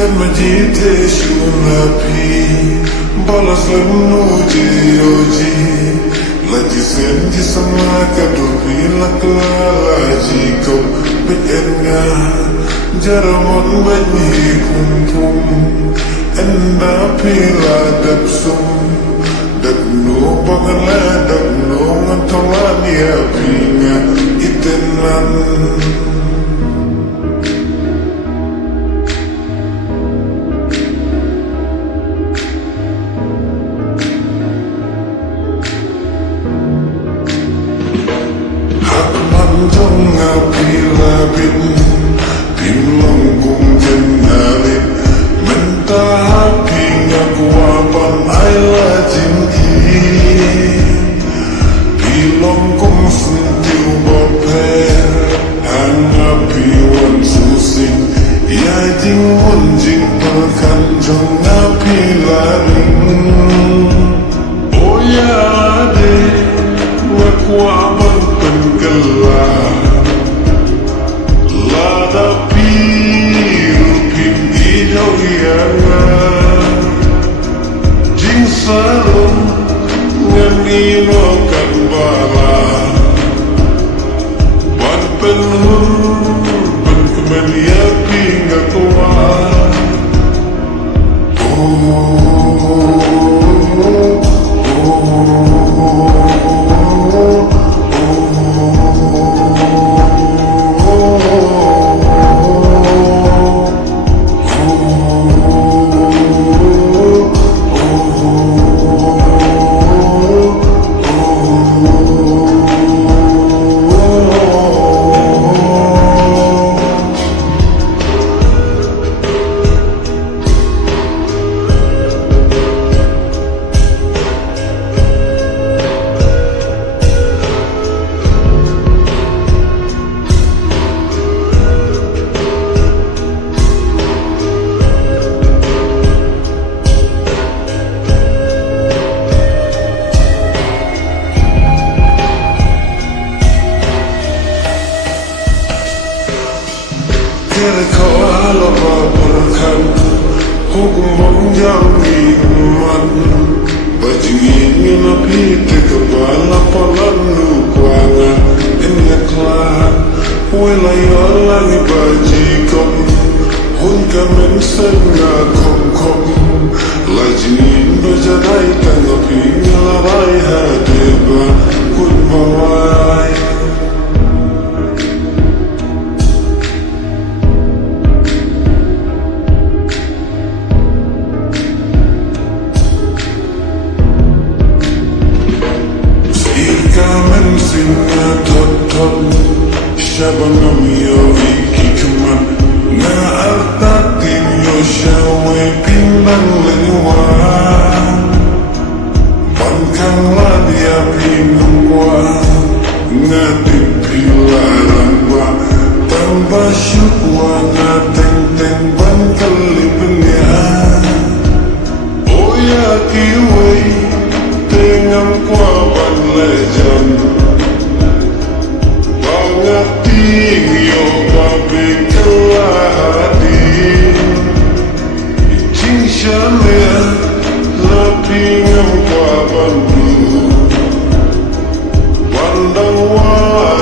Janmajite shunapi balas lanuji oji laji senji sama kadobi laklaji kau berenga jaramon banyi kumpung enda pila dapsum dakno bagala dakno ngantolan ya pinga itenan trong api labit Pinlong kung jenalit Menta api ngakuapan ay lajin i Pilong kung sentiu baper Hang api wan susing Ya jing wan jing pekan jong api laring Oh ya ade ngakuapan penggelar Lada biru pinggi hijau hiangan Jing sarung nganinokan bala Ban penhun penkemelia pingga keluar Kau ala berkan hukum yang iman baju ingin api kepala palan lukuanga ini klan wilayah lagi bajikom hun kamen senga kom lajin berjadai tanggapi ngelarai hadeba kun bawai Singa tot Shabangam yo iki kuman Na artatin yo shawe pimbang lewa Bangkang ladia pinungwa Ngatip pilarang wa Tambah syukwa ngateng-teng bangkalipnya Oh ya kiwai Tengam kwa ban lejan Yo babi kelahadi Jing shamia Lapingam kwa bandu Pandang wa